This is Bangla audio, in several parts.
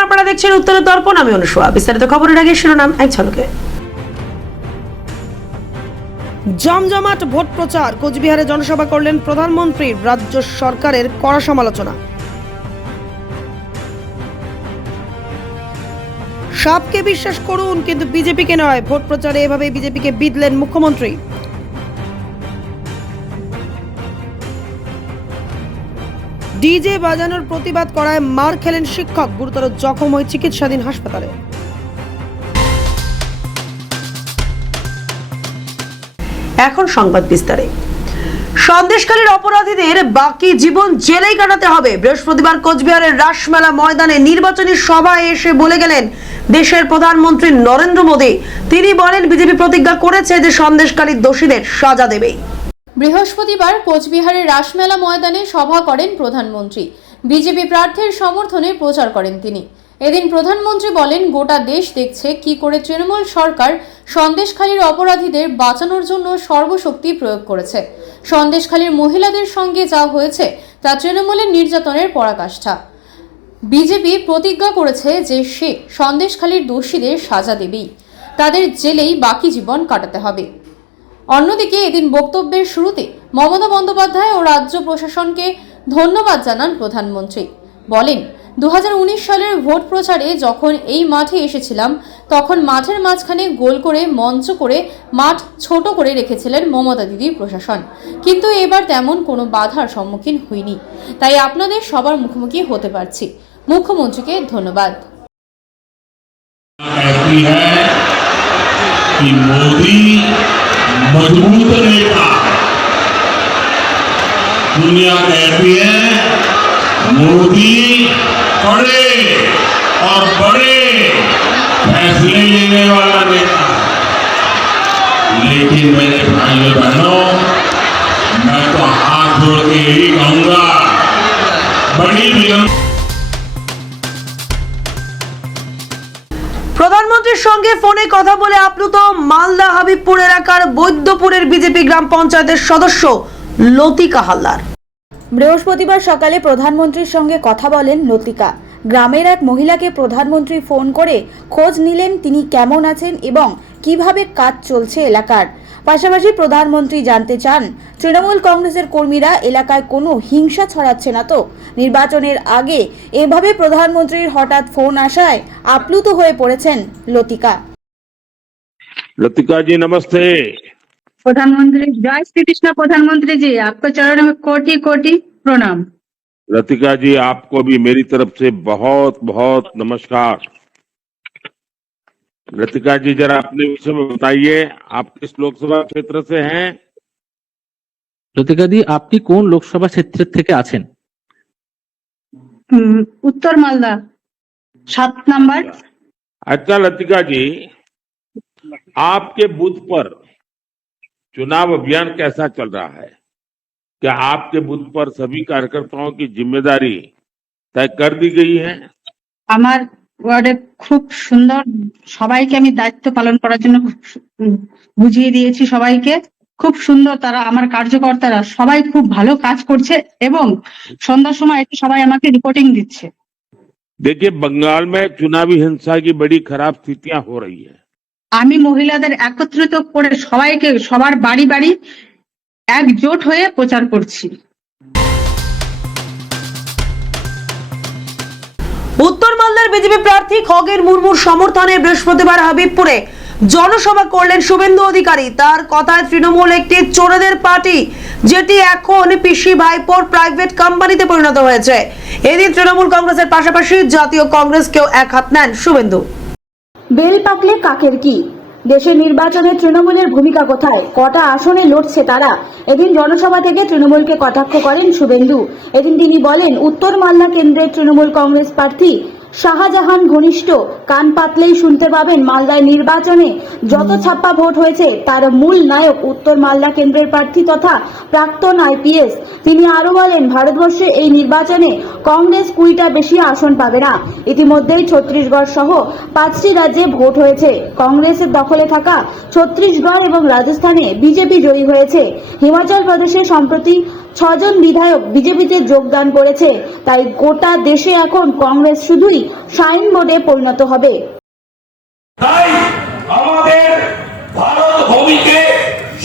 নমস্কার, আপনারা দেখছেন উত্তরের দর্পণ। আমি অনুষ্কা। বিস্তারিত খবরের আগে শিরোনাম এক ঝলকে। জমজমাট ভোট প্রচার, কোচবিহারে জনসভা করলেন প্রধানমন্ত্রী। রাজ্য সরকারের কড়া সমালোচনা। সবকে বিশ্বাস করুন কিন্তু বিজেপিকে নয়, ভোট প্রচারে এভাবে বিজেপিকে বিঁধলেন মুখ্যমন্ত্রী। ডিজে বাজানোর প্রতিবাদ করায় মার খেলেন শিক্ষক, গুরুতর জখম হয়ে চিকিৎসাধীন হাসপাতালে। এখন সংবাদ বিস্তারে। সন্দেশখালীর অপরাধীদের বাকি জীবন জেলেই কাটাতে হবে। বৃহস্পতিবার কোচবিহারের রাসমেলা ময়দানে নির্বাচনী সভায় এসে বলে গেলেন দেশের প্রধানমন্ত্রী নরেন্দ্র মোদী। তিনি বলেন, বিজেপি প্রতিজ্ঞা করেছে যে সন্দেশখালীর দোষীদের সাজা দেবে। বৃহস্পতিবার কোচবিহারের রাসমেলা ময়দানে সভা করেন প্রধানমন্ত্রী। বিজেপি প্রার্থীর সমর্থনে প্রচার করেন তিনি। এদিন প্রধানমন্ত্রী বলেন, গোটা দেশ দেখছে কি করে তৃণমূল সরকার সন্দেশখালীর অপরাধীদের বাঁচানোর জন্য সর্বশক্তি প্রয়োগ করেছে। সন্দেশখালীর মহিলাদের সঙ্গে যা হয়েছে তা তৃণমূলের নির্যাতনের পরাকাষ্ঠা। বিজেপি প্রতিজ্ঞা করেছে যে সে সন্দেশখালীর দোষীদের সাজা দেবেই, তাদের জেলেই বাকি জীবন কাটাতে হবে। অন্যদিকে এদিন বক্তব্যের শুরুতে মমতা বন্দ্যোপাধ্যায় ও রাজ্য প্রশাসনকে ধন্যবাদ জানান প্রধানমন্ত্রী। বলেন, 2019 সালের ভোট প্রচারে যখন এই মাঠে এসেছিলাম তখন মাঠের মাঝখানে গোল করে মঞ্চ করে মাঠ ছোট করে রেখেছিলেন মমতা দিদির প্রশাসন, কিন্তু এবার তেমন কোনো বাধার সম্মুখীন হইনি, তাই আপনাদের সবার মুখোমুখি হতে পারছি। মুখ্যমন্ত্রীকে ধন্যবাদ। मजबूत नेता दुनिया कहती है, मोदी बड़े और बड़े फैसले लेने वाला नेता। लेकिन मेरे भाइयों बहनों, मैं तो हाथ जोड़ के यही कहूंगा, बड़ी विलंब। প্রধানমন্ত্রীর সঙ্গে ফোনে কথা বলে আপ্লুত মালদা হাবিবপুর এলাকার বৈদ্যপুরের বিজেপি গ্রাম পঞ্চায়েতের সদস্য লতিকা হালদার। বৃহস্পতিবার সকালে প্রধানমন্ত্রীর সঙ্গে কথা বলেন লতিকা। গ্রামের এক মহিলাকে প্রধানমন্ত্রী ফোন করে খোঁজ নিলেন তিনি কেমন আছেন এবং কিভাবে কাজ চলছে এলাকার। পাশাপাশি প্রধানমন্ত্রী জানতে চান, তৃণমূল কংগ্রেসের কর্মীরা এলাকায় কোনো হিংসা ছড়াচ্ছে না তো। নির্বাচনের আগে এভাবে প্রধানমন্ত্রীর হঠাৎ ফোন আসায় আপ্লুত হয়ে পড়েছেন লতিকা। लतिका जी नमस्ते। प्रधानमंत्री जय श्री कृष्ण। प्रधानमंत्री जी, आपके चरणों में कोटि कोटि प्रणाम। लतिका जी, आपको भी मेरी तरफ से बहुत बहुत नमस्कार। लतिका जी, जरा अपने विषय में बताइए, आप किस लोकसभा क्षेत्र से हैं? লতিকা দি, আপনি কোন লোকসভা ক্ষেত্র থেকে আছেন? उत्तर मालदा 7 नंबर। अच्छा लतिका जी, आपके बूथ पर चुनाव अभियान कैसा चल रहा है? क्या आपके बूथ पर सभी कार्यकर्ताओं की जिम्मेदारी तय कर दी गई है? আমার ওয়ার্ডে খুব সুন্দর, সবাইকে আমি দায়িত্ব পালন করার জন্য বুঝিয়ে দিয়েছি। সবাইকে খুব সুন্দর, তারা আমার কার্যকর্তারা সবাই খুব ভালো কাজ করছে এবং সন্ধ্যার সময় এসে সবাই আমাকে রিপোর্টিং দিচ্ছে। देखिए, बंगाल में चुनावी हिंसा की बड़ी खराब स्थितियां हो रही है। আমি মহিলাদের একত্রিত করে সবাইকে সবার বাড়ি বাড়ি একজোট হয়ে প্রচার করছি। উত্তর মালদার বিজেপি প্রার্থী খগেন মুর্মুর সমর্থনে বৃহস্পতিবার হাবিবপুরে জনসভা করলেন শুভেন্দু অধিকারী। তার কথায়, তৃণমূল একটি চোরেদের পার্টি, যেটি এখন পিসি ভাইপোর প্রাইভেট কোম্পানিতে পরিণত হয়েছে। এদিন তৃণমূল কংগ্রেসের পাশাপাশি জাতীয় কংগ্রেসকেও এক হাত নেন শুভেন্দু। বেল পাকলে কাকের কি? দেশের নির্বাচনে তৃণমূলের ভূমিকা কোথায়? কটা আসনে লড়ছে তারা? এদিন জনসভা থেকে তৃণমূলকে কটাক্ষ করেন শুভেন্দু। এদিন তিনি বলেন, উত্তর মালদা কেন্দ্রের তৃণমূল কংগ্রেস প্রার্থী শাহজাহান ঘনিষ্ঠ কান পাতলেই শুনতে পাবেন মালদায় নির্বাচনে যত ছাপ্পা ভোট হয়েছে তার মূল নায়ক উত্তর মালদা কেন্দ্রের প্রার্থী তথা প্রাক্তন আইপিএস। তিনি আরো বলেন, ভারতবর্ষে এই নির্বাচনে কংগ্রেস 20টা বেশি আসন পাবে না। ইতিমধ্যেই ছত্তিশগড় সহ 5টি রাজ্যে ভোট হয়েছে। কংগ্রেসের দখলে থাকা ছত্তিশগড় এবং রাজস্থানে বিজেপি জয়ী হয়েছে। হিমাচল প্রদেশে সম্প্রতি ছজন বিধায়ক বিজেপিতে যোগদান করেছে। তাই গোটা দেশে এখন কংগ্রেস শুধুই সাইনবোর্ডে পরিণত হবে। তাই আমাদের ভারত ভূমিকে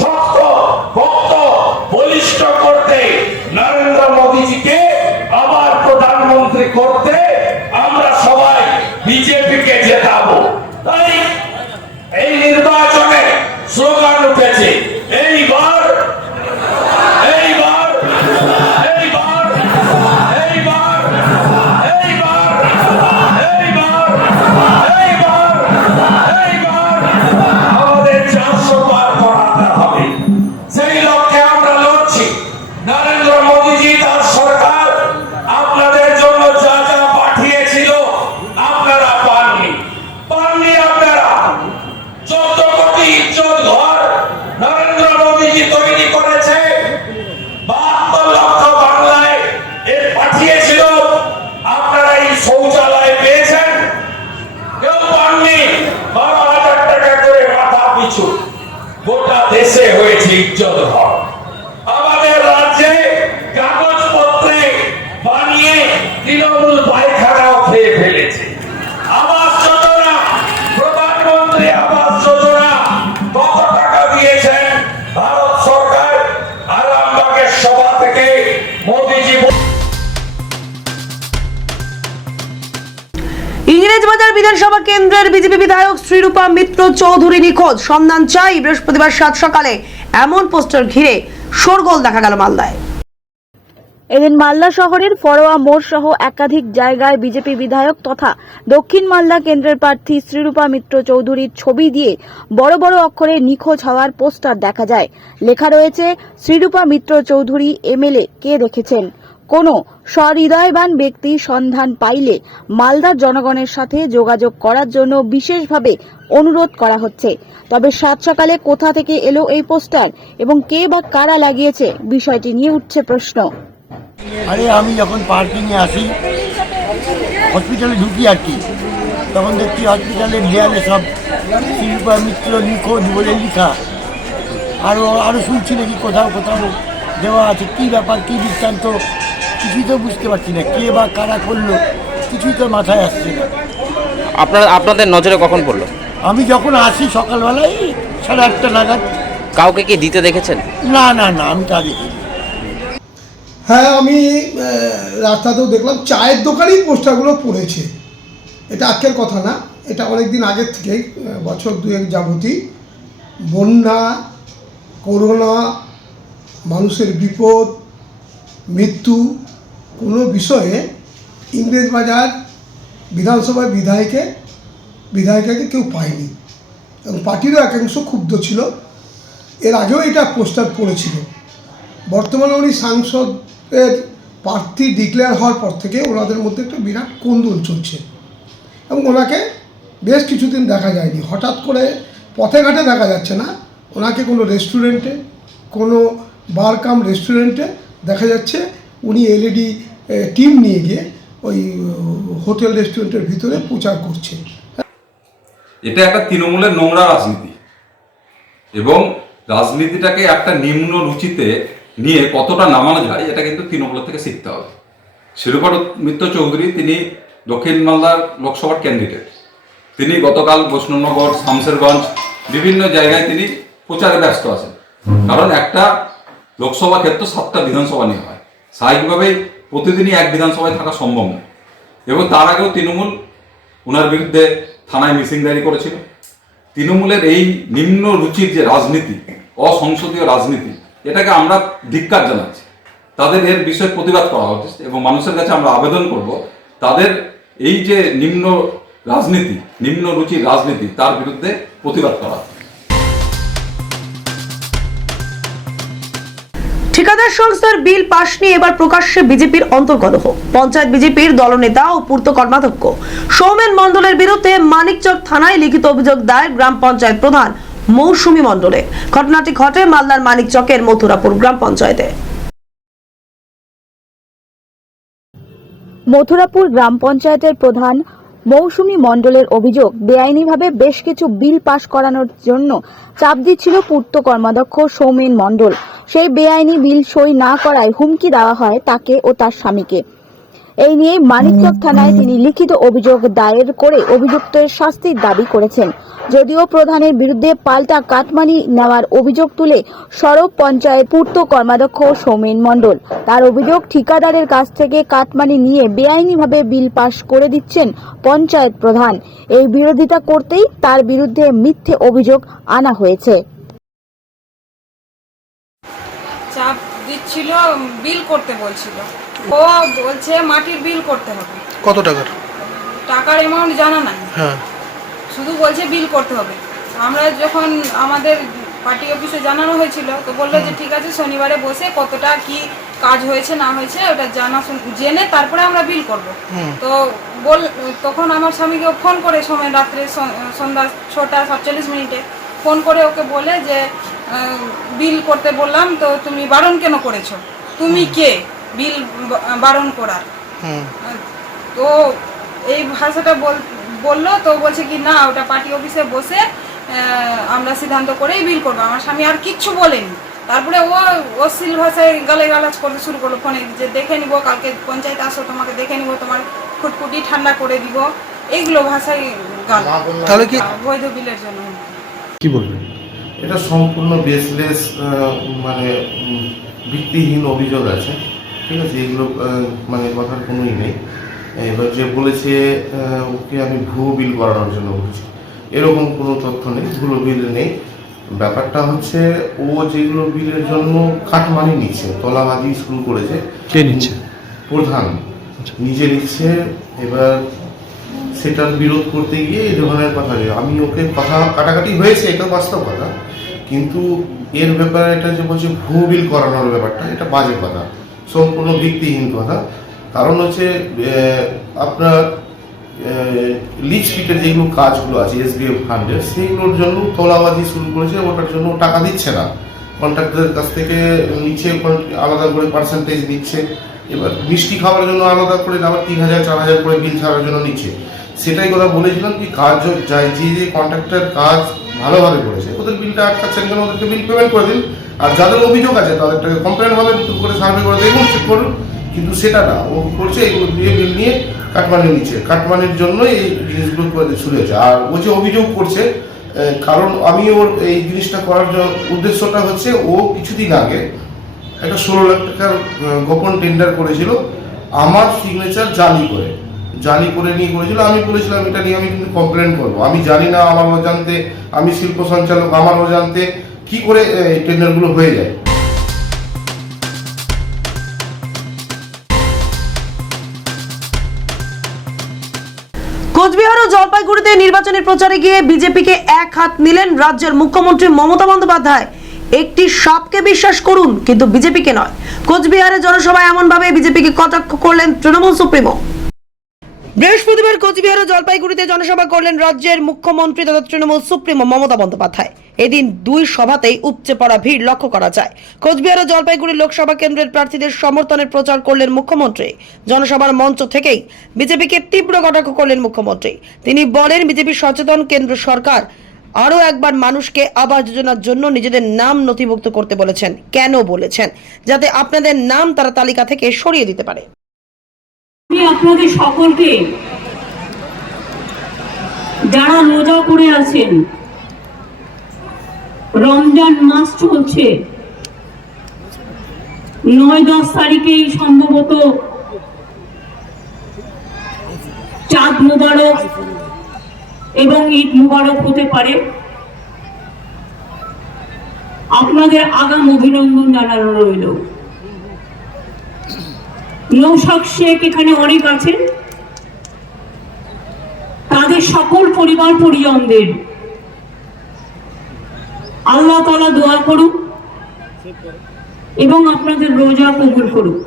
শক্ত ভক্ত বলিষ্ঠ করতে, নরেন্দ্র মোদীজিকে আবার প্রধানমন্ত্রী করতে আমরা সবাই বিজেপিকে জেতাবো। তাই এই নির্বাচনে স্লোগান উঠেছে, এইবার এইবার এইবার এইবার এইবার এইবার এইবার এইবার আমাদের 400 পার করাতে হবে। সেই লক্ষ্যে আমরা লড়ছি। নরেন্দ্র মোদীজি তার সরকার আপনাদের জন্য যা যা পাঠিয়েছিল আপনারা পাননি আপনারা। 14 কোটি ইজ্জত ঘর নরেন্দ্র মোদীজি তৈরি করেছে। 72 লক্ষ বাংলায় এর পাঠিয়েছিল। আপনারা এই শৌচালয় পেয়েছেন? কেউ পাননি। 12,000 টাকা করে মাথা পিছু। গোটা দেশে হয়েছে ইজ্জত ঘর। আমাদের রাজ্যে কাগজপত্রে বানিয়ে তৃণমূল পায়খানাও খেয়ে ফেলেছে। আবাস যোজনা, প্রধানমন্ত্রী আবাস যোজনা কত টাকা দিয়েছেন ভারত সরকার? আরামবাগের সভা থেকে মোদীজি ইংরেজবাজার বিধানসভা কেন্দ্রের বিজেপি বিধায়ক শ্রীরূপা মিত্র চৌধুরী নিখোঁজ, সন্ধান চাই। বৃহস্পতিবার 7 সকালে এমন পোস্টার ঘিরে শোরগোল দেখা গেল মালদায়। এদিন মালদা শহরের ফরোয়া মোড় সহ একাধিক জায়গায় বিজেপি বিধায়ক তথা দক্ষিণ মালদা কেন্দ্রের প্রার্থী শ্রীরূপা মিত্র চৌধুরীর ছবি দিয়ে বড় বড় অক্ষরে নিখোঁজ হওয়ার পোস্টার দেখা যায়। লেখা রয়েছে, শ্রীরূপা মিত্র চৌধুরী এমএলএ কে দেখেছেন? কোনো সহৃদয়বান ব্যক্তি সন্ধান পাইলে মালদার জনগণের সাথে যোগাযোগ করার জন্য বিশেষভাবে অনুরোধ করা হচ্ছে। তবে 7 সকালে কোথা থেকে এলো এই পোস্টার এবং কে বা কারা লাগিয়েছে, বিষয়টি নিয়ে উঠছে প্রশ্ন। আরে আমি যখন পার্কিংয়ে আসি, হসপিটালে ঢুকি আর কি, তখন দেখছি হসপিটালের দেয়ালে সব শ্রীরূপা মিত্র নিখোঁজ বলে লেখা। আরও শুনছি নাকি কোথাও কোথাও দেওয়া আছে। কী ব্যাপার, কী বৃত্তান্ত, কিছুই তো বুঝতে পারছি না। কে বা কারা করলো কিছুই তো মাথায় আসছে না। আপনাদের নজরে কখন পড়লো? আমি যখন আসি সকালবেলায় 8:30 নাগাদ। কাউকে কি দিতে দেখেছেন? না না না, আমি তা দেখিনি। হ্যাঁ, আমি রাস্তাতেও দেখলাম চায়ের দোকানেই পোস্টারগুলো পড়েছে। এটা আজকের কথা না, এটা অনেক দিন আগের থেকেই, বছর 2-1 যাবতই বন্যা, করোনা, মানুষের বিপদ, মৃত্যু, কোনো বিষয়ে ইংরেজবাজার বিধানসভার বিধায়িকাকে কেউ পায়নি এবং পার্টিরও একাংশ ক্ষুব্ধ ছিল। এর আগেও এটা পোস্টার পড়েছিল। বর্তমানে উনি সাংসদের প্রার্থী ডিক্লেয়ার হওয়ার পর থেকে ওনাদের মধ্যে একটা বিরাট কোন্দল চলছে এবং ওনাকে বেশ কিছুদিন দেখা যায়নি। হঠাৎ করে পথে ঘাটে দেখা যাচ্ছে না, ওনাকে কোনো রেস্টুরেন্টে, কোনো বার কাম রেস্টুরেন্টে দেখা যাচ্ছে। উনি এলইডি টিম নিয়ে গিয়ে ওই হোটেল রেস্টুরেন্টের ভিতরে প্রচার করছে। এটা একটা তৃণমূলের নোংরা রাজনীতি এবং রাজনীতিটাকে একটা নিম্ন রুচিতে নিয়ে কতটা নামানো যায় এটা কিন্তু তৃণমূলের থেকে শিখতে হবে। শ্রীরূপা মিত্র চৌধুরী তিনি দক্ষিণ মালদার লোকসভার ক্যান্ডিডেট। তিনি গতকাল বৈষ্ণবনগর, শামশেরগঞ্জ বিভিন্ন জায়গায় তিনি প্রচারে ব্যস্ত আছেন। কারণ একটা লোকসভা ক্ষেত্র 7টা বিধানসভা নিয়ে হয়, স্বাভাবিকভাবেই প্রতিদিনই এক বিধানসভায় থাকা সম্ভব নয়। এবং তার আগেও তৃণমূল ওনার বিরুদ্ধে থানায় মিসিং ডায়েরি করেছিল। তৃণমূলের এই নিম্ন রুচির যে রাজনীতি, অসংসদীয় রাজনীতি, এটাকে আমরা ধিক্কার জানাচ্ছি। তাদের এর বিষয়ে প্রতিবাদ করা উচিত এবং মানুষের কাছে আমরা আবেদন করব তাদের এই যে নিম্ন রাজনীতি, নিম্ন রুচির রাজনীতি, তার বিরুদ্ধে প্রতিবাদ করা। ঠিকাদার সংস্থার বিল পাশ নিয়ে এবার প্রকাশ্যে বিজেপির অন্তর্কলহ। পঞ্চায়েত বিজেপির দলনেতা ও পূর্ত কর্মাধ্যক্ষ সৌমেন মণ্ডলের বিরুদ্ধে মানিকচক থানায় লিখিত অভিযোগ দায়ের গ্রাম পঞ্চায়েত প্রধান মৌসুমী মণ্ডলের। ঘটনাটি ঘটে মালদার মানিকচকের মথুরাপুর গ্রাম পঞ্চায়েতে। মথুরাপুর গ্রাম পঞ্চায়েতের প্রধান মৌসুমী মণ্ডলের অভিযোগ, বেআইনিভাবে বেশ কিছু বিল পাশ করানোর জন্য চাপ দিচ্ছিল পূর্ত কর্মাধ্যক্ষ সৌমেন মণ্ডল। সেই বেআইনি বিল সই না করায় হুমকি দেওয়া হয় তাকে ও তার স্বামীকে। এই নিয়ে মানিকচক থানায় তিনি লিখিত অভিযোগ দায়ের করে অভিযুক্তের শাস্তির দাবি করেছেন। যদিও প্রধানের বিরুদ্ধে পাল্টা কাটমানি নেওয়ার অভিযোগ তুলে সরব পঞ্চায়েত পূর্ত কর্মাধ্যক্ষ সৌমেন মণ্ডল। তার অভিযোগ, ঠিকাদারের কাছ থেকে কাটমানি নিয়ে বেআইনিভাবে বিল পাস করে দিচ্ছেন পঞ্চায়েত প্রধান। এই বিরোধিতা করতেই তার বিরুদ্ধে মিথ্যে অভিযোগ আনা হয়েছে। চাপ দিচ্ছিল, বিল করতে বলছিল। ও বলছে মাটির বিল করতে হবে। কত টাকার? টাকার অ্যামাউন্ট জানা নাই, হ্যাঁ, শুধু বলছে বিল করতে হবে। আমরা যখন আমাদের পার্টি অফিসে জানানো হয়েছিল তো বললো যে ঠিক আছে, শনিবারে বসে কতটা কি কাজ হয়েছে না হয়েছে ওটা জেনে তারপরে আমরা বিল করব। তো তখন আমার স্বামীকে ফোন করে সময় রাত্রে সন্ধ্যা 6:47 ফোন করে ওকে বলে যে বিল করতে বললাম, তো তুমি বারণ কেন করেছো? তুমি কে বিল বারণ করার? তো এই ভাষাটা বললো। তো বলছে কি না, ওটা পার্টি অফিসে বসে আমরা সিদ্ধান্ত করেই বিল করবো। আমার স্বামী আর কিচ্ছু বলেনি। তারপরে ও অশ্লীল ভাষায় গালাগালাজ করতে শুরু করলো ফোনে, যে দেখে নিব, কালকে পঞ্চায়েত আসো, তোমাকে দেখে নিব, তোমার খুটকুটি ঠান্ডা করে দিব, এইগুলো ভাষায় গাল। তাহলে কি বৈধ বিলের জন্য কি বলবেন? এটা সম্পূর্ণ বেসলেস, মানে ভিত্তিহীন অভিযোগ আছে, ঠিক আছে? এগুলো মানে কথার কোনোই নেই। এবার যে বলেছে ওকে আমি ভুয়ো বিল করানোর জন্য বলছি, এরকম কোনো তথ্য নেই, ভুয়ো বিল নেই। ব্যাপারটা হচ্ছে ও যেগুলো বিলের জন্য কাটমানি নিচ্ছে, তলাবাজি শুরু করেছে। কে নিচ্ছে? প্রধান নিজে নিচ্ছে। এবার সেটার বিরোধ করতে গিয়ে এই ধরনের কথা, আমি ওকে কথা কাটাকাটি হয়েছে, এটা বাস্তব কথা, কিন্তু এর ব্যাপারে এটা যে বলছে ভুয়ো বিল করানোর ব্যাপারটা, এটা বাজে কথা, সম্পূর্ণ ভিত্তিহীন কথা। কারণ হচ্ছে আপনার লিজ ফিটের যেগুলো কাজগুলো আছে SBF ফান্ডের, সেইগুলোর জন্য তোলাবাজি শুরু করেছে। ওটার জন্য টাকা দিচ্ছে না, কন্ট্রাক্টরের কাছ থেকে নিচ্ছে, আলাদা করে পার্সেন্টেজ নিচ্ছে। এবার মিষ্টি খাওয়ার জন্য আলাদা করে আবার 3,000 4,000 করে বিল ছাড়ার জন্য নিচ্ছে। সেটাই কথা বলেছিলাম কি, কাজ যায় যে কন্ট্রাক্টর কাজ ভালোভাবে করেছে, ওদের বিলটা আটকাচ্ছেন কেন? ওদেরকে বিল পেমেন্ট করে দিন। আর যাদের অভিযোগ আছে তাদেরটাকে কমপ্লেন হবে, করে সার্ভে করে দেখুন, চেক করুন। কিন্তু সেটা না, ও করছে এগুলো দিয়ে বিল নিয়ে কাটমানি নিচ্ছে। কাটমানির জন্যই এই জিনিসগুলো শুরু হয়েছে। আর ও যে অভিযোগ করছে, কারণ আমি ওর এই জিনিসটা করার উদ্দেশ্যটা হচ্ছে, ও কিছুদিন আগে একটা 16 লাখ টাকার গোপন টেন্ডার করেছিল, আমার সিগনেচার জালি করে নিয়ে করেছিল। আমি বলেছিলাম এটা নিয়ে আমি কিন্তু কমপ্লেন করবো। আমি জানি না, আমার অজান্তে, আমি শিল্প সঞ্চালক, আমার অজান্তে কি করে এই টেন্ডারগুলো হয়ে যায়। কোচবিহার ও জলপাইগুড়িতে নির্বাচনী প্রচারে গিয়ে বিজেপিকে এক হাত নিলেন রাজ্যের মুখ্যমন্ত্রী মমতা বন্দ্যোপাধ্যায়। একটি সাপকে বিশ্বাস করুন, কিন্তু বিজেপিকে নয়। কোচবিহারের জনসভায় এমন ভাবে বিজেপিকে কটাক্ষ করলেন তৃণমূল সুপ্রিমো। বৃহস্পতিবার কোচবিহার ও জলপাইগুড়িতে জনসভা করলেন রাজ্যের মুখ্যমন্ত্রী তথা তৃণমূল সুপ্রিমো মমতা বন্দ্যোপাধ্যায়। এদিন দুই সভাতেই উপচে পড়া ভিড় লক্ষ্য করা যায়। কোচবিহার ও জলপাইগুড়ি লোকসভা কেন্দ্রের প্রার্থীদের সমর্থনের প্রচার করলেন মুখ্যমন্ত্রী। জনসভার মঞ্চ থেকেই বিজেপিকে তীব্র কটাক্ষ করলেন মুখ্যমন্ত্রী। তিনি বলেন, বিজেপি সচেতন, কেন্দ্র সরকার আরো একবার মানুষকে আবাস যোজনার জন্য নিজেদের নাম নথিভুক্ত করতে বলেছেন। কেন বলেছেন? যাতে আপনাদের নাম তারা তালিকা থেকে সরিয়ে দিতে পারে। আপনাদের সকলকে, যারা রোজা করে আছেন, রমজান মাস চলছে, 9-10 তারিখেই সম্ভবত চাঁদ মুবারক এবং ঈদ মুবারক হতে পারে। আপনাদের আগাম অভিনন্দন জানানো রইল। নৌশাদ শেখ এখানে অনেক আছেন, তাদের সকল পরিবার পরিজনদের আল্লাহ তাআলা দোয়া করুন এবং আপনাদের রোজা কবুল করুন।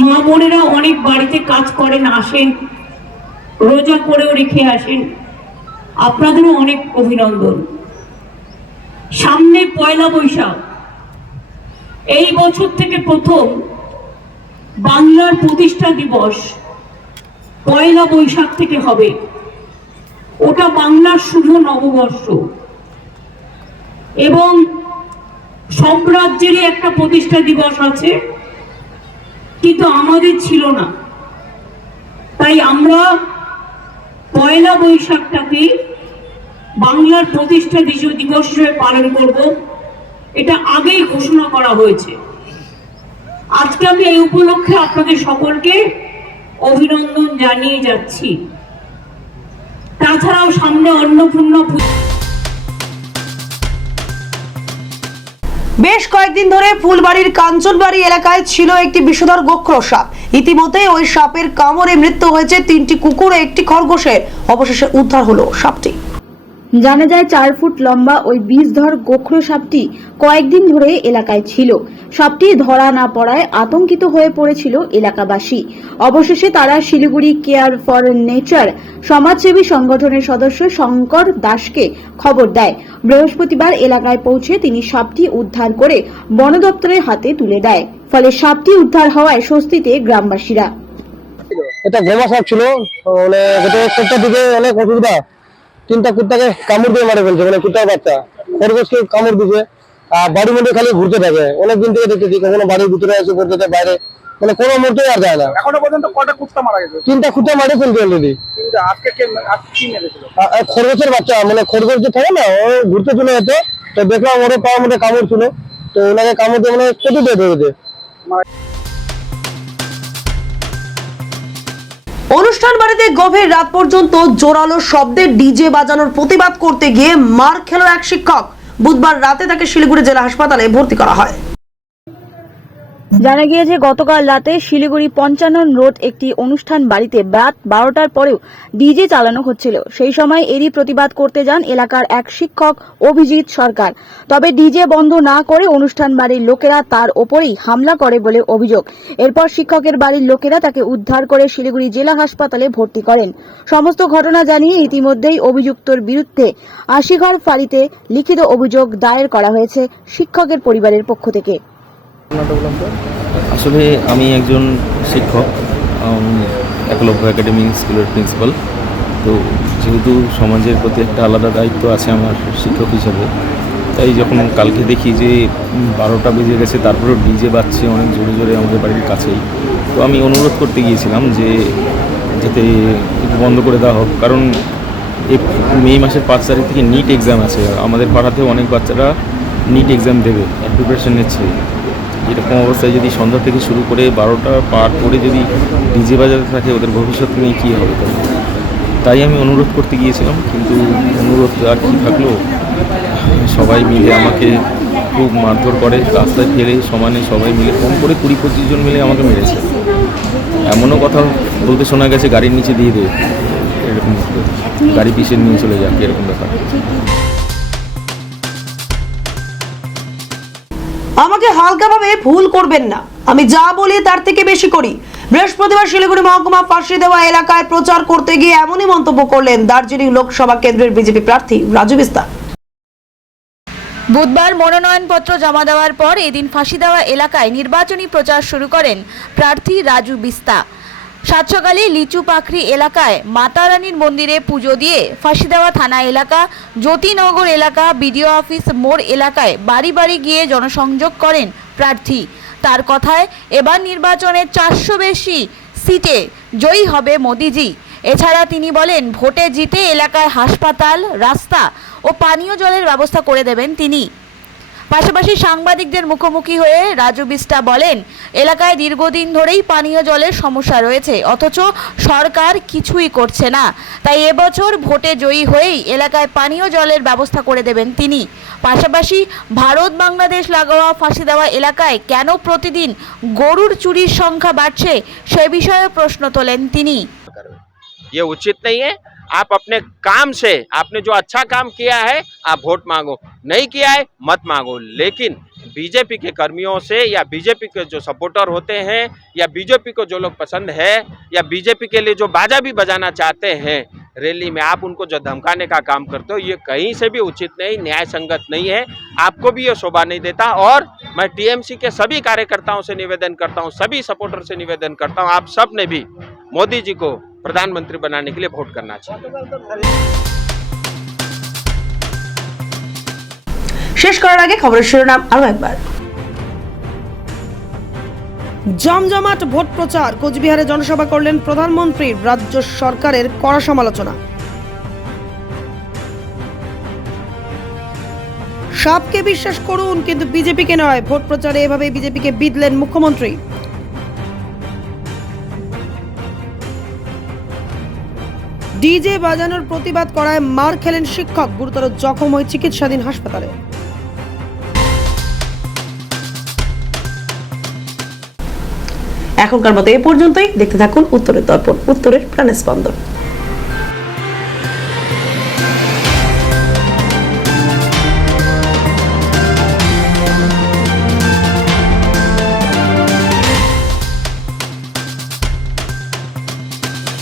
মা বোনেরা অনেক বাড়িতে কাজ করেন, আসেন, রোজা করেও রেখে আসেন, আপনাদেরও অনেক অভিনন্দন। সামনে পয়লা বৈশাখ, এই বছর থেকে প্রথম বাংলার প্রতিষ্ঠা দিবস পয়লা বৈশাখ থেকে হবে। ওটা বাংলার শুভ নববর্ষ এবং সাম্রাজ্যেরই একটা প্রতিষ্ঠা দিবস আছে, কিন্তু আমাদের ছিল না। তাই আমরা পয়লা বৈশাখটাকে বাংলার প্রতিষ্ঠা দিবস হিসেবে পালন করব, এটা আগেই ঘোষণা করা হয়েছে। আজকে আমি এই উপলক্ষে আপনাদের সকলকে অভিনন্দন জানিয়ে যাচ্ছি। তাছাড়াও সামনে অন্নপূর্ণা বেশ কয়েকদিন ধরে ফুলবাড়ির কাঞ্চনবাড়ি এলাকায় ছিল একটি বিষধর গোখর সাপ। ইতিমধ্যে ওই সাপের কামড়ে মৃত্যু হয়েছে 3টি কুকুর ও একটি খরগোশের। অবশেষে উদ্ধার হলো সাপটি। জানা যায় 4 ফুট লম্বা ওই বিষধর গোখরো সাপটি কয়েকদিন ধরে এলাকায় ছিল। সাপটি ধরা না পড়ায় আতঙ্কিত হয়ে পড়েছিল এলাকাবাসী। অবশেষে তারা শিলিগুড়ি কেয়ার ফর নেচার সমাজসেবী সংগঠনের সদস্য শঙ্কর দাসকে খবর দেয়। বৃহস্পতিবার এলাকায় পৌঁছে তিনি সাপটি উদ্ধার করে বন দপ্তরের হাতে তুলে দেয়। ফলে সাপটি উদ্ধার হওয়ায় স্বস্তিতে গ্রামবাসীরা। এটা গোমা সাপ ছিল, মানে সেটার দিকে অনেক অসুবিধা। 3টা কুত্তাকে কামড় দিয়ে মারে ফেলছে, মানে কুত্তার বাচ্চা খরগোশকে কামড় দিছে। আর বাড়ির মধ্যে খালি ঘুরতে থাকে, অনেকদিন থেকে দেখতেছি, কখনো বাড়ির ভিতরে আসে ঘুরতে থাকে, বাইরে মানে কোনো মুহূর্তে আর যায় না। এখনো পর্যন্ত কটা কুত্তা মারা গেছে? 3টা কুত্তা মারে ফেলছে অলরেডি। আজকে কি মেরেছিল? খরগোশের বাচ্চা, মানে খরগোশ যে থাকে না, ও ঘুরতে চলে যেত, তো দেখলাম ওর পাওয়ার মধ্যে কামড় ছিল, তো ওনাকে কামড় দিয়ে মানে কেটে দিয়ে ধরেছে। অনুষ্ঠান বাড়িতে গভীর রাত পর্যন্ত জোরালো শব্দে ডিজে বাজানোর প্রতিবাদ করতে গিয়ে মার খেল এক শিক্ষক। বুধবার রাতে তাকে শিলিগুড়ি জেলা হাসপাতালে ভর্তি করা হয়। জানা গিয়েছে গতকাল রাতে শিলিগুড়ি 55 রোড একটি অনুষ্ঠান বাড়িতে রাত 12টার পরেও ডিজে চালানো হচ্ছিল। সেই সময় এরই প্রতিবাদ করতে যান এলাকার এক শিক্ষক অভিজিৎ সরকার। তবে ডিজে বন্ধ না করে অনুষ্ঠান বাড়ির লোকেরা তার ওপরেই হামলা করে বলে অভিযোগ। এরপর শিক্ষকের বাড়ির লোকেরা তাকে উদ্ধার করে শিলিগুড়ি জেলা হাসপাতালে ভর্তি করেন। সমস্ত ঘটনা জানিয়ে ইতিমধ্যেই অভিযুক্তর বিরুদ্ধে আশিঘর ফাঁড়িতে লিখিত অভিযোগ দায়ের করা হয়েছে শিক্ষকের পরিবারের পক্ষ থেকে। আসলে আমি একজন শিক্ষক, একলব্য একাডেমি স্কুলের প্রিন্সিপাল। তো যেহেতু সমাজের প্রতি একটা আলাদা দায়িত্ব আছে আমার শিক্ষক হিসাবে, তাই যখন কালকে দেখি যে 12টা বেজে গেছে, তারপরেও ডিজে বাজছে অনেক জোরে জোরে আমাদের বাড়ির কাছেই, তো আমি অনুরোধ করতে গিয়েছিলাম যে যাতে একটু বন্ধ করে দেওয়া হোক। কারণ এই মে মাসের 5 তারিখ থেকে নিট এক্সাম আছে, আমাদের পাড়াতেও অনেক বাচ্চারা নিট এক্সাম দেবে, প্রিপারেশন নিচ্ছে। এরকম অবস্থায় যদি সন্ধ্যা থেকে শুরু করে 12টা পার করে যদি ডিজে বাজাতে থাকে, ওদের ভবিষ্যৎ নিয়ে কী হবে? তাই আমি অনুরোধ করতে গিয়েছিলাম, কিন্তু অনুরোধ আর কি থাকলো, সবাই মিলে আমাকে খুব মারধর করে, রাস্তায় ফেলে সমানে সবাই মিলে কম করে 20-25 জন মিলে আমাকে মেরেছে। এমনও কথা বলতে শোনা গেছে গাড়ির নিচে দিয়ে দেবে, এরকম গাড়ি পিছিয়ে নিয়ে চলে যাক, এরকম ব্যাপার। আমাকে হালকাভাবে ভুল করবেন না, আমি যা বলি তার থেকে বেশি করি। বৃহস্পতিবার শিলিগুড়ি মহকুমা ফাঁসি দেওয়া এলাকায় প্রচার করতে গিয়ে এমনই মন্তব্য করলেন দার্জিলিং লোকসভা কেন্দ্রের বিজেপি প্রার্থী রাজু বিস্তা। বুধবার মনোনয়নপত্র জমা দেওয়ার পর এদিন ফাঁসি দেওয়া এলাকায় নির্বাচনী প্রচার শুরু করেন প্রার্থী রাজু বিস্তা। সাত সকালে লিচু পাখরি এলাকায় মাতা রানীর মন্দিরে পুজো দিয়ে ফাঁসি দেওয়া থানা এলাকা, জ্যোতিনগর এলাকা, বিডিও অফিস মোড় এলাকায় বাড়ি বাড়ি গিয়ে জনসংযোগ করেন প্রার্থী। তার কথায় এবার নির্বাচনে 400 বেশি সিটে জয়ী হবে মোদিজি। এছাড়া তিনি বলেন ভোটে জিতে এলাকায় হাসপাতাল, রাস্তা ও পানীয় জলের ব্যবস্থা করে দেবেন তিনি। পাশাপাশি সাংবাদিকদের মুখোমুখি হয়ে রাজু বিস্তা বলেন এলাকায় দীর্ঘদিন ধরেই পানীয় জলের সমস্যা রয়েছে, অথচ সরকার কিছুই করছে না। তাই এবছর ভোটে জয়ী হয়েই এলাকায় পানীয় জলের ব্যবস্থা করে দেবেন তিনি। পাশাপাশি ভারত বাংলাদেশ লাগোয়া ফাঁসি দেওয়া এলাকায় কেন প্রতিদিন গরুর চুরির সংখ্যা বাড়ছে সে বিষয়ে প্রশ্ন তোলেন তিনি। ये उचित नहीं है। आप अपने काम से, आपने जो अच्छा काम किया है आप वोट मांगो, नहीं किया है मत मांगो। लेकिन बीजेपी के कर्मियों से या बीजेपी के जो सपोर्टर होते हैं या बीजेपी को जो लोग पसंद है या बीजेपी के लिए जो बाजा भी बजाना चाहते हैं रैली में, आप उनको जो धमकाने का काम करते हो, ये कहीं से भी उचित नहीं, न्याय संगत नहीं है। आपको भी ये शोभा नहीं देता। और मैं टीएमसी के सभी कार्यकर्ताओं से निवेदन करता हूँ, सभी सपोर्टर से निवेदन करता हूँ, आप सब ने भी मोदी जी को प्रधानमंत्री बनाने के लिए वोट करना चाहिए। শেষ করার আগে খবরের শিরোনাম আরো একবার। জমজমাট ভোট প্রচার, কোচবিহারে জনসভা করলেন প্রধানমন্ত্রী, রাজ্য সরকারের কড়া সমালোচনা। সবকে বিশ্বাস করুন কিন্তু বিজেপিকে নয়, ভোট প্রচারে এভাবে বিজেপিকে বিঁধলেন মুখ্যমন্ত্রী। ডিজে বাজানোর প্রতিবাদ করায় মার খেলেন শিক্ষক, গুরুতর জখম হয়ে চিকিৎসাধীন হাসপাতালে। এখনকার মতো এ পর্যন্তই। দেখতে থাকুন উত্তরের দর্পণ, উত্তরের প্রাণস্পন্দন।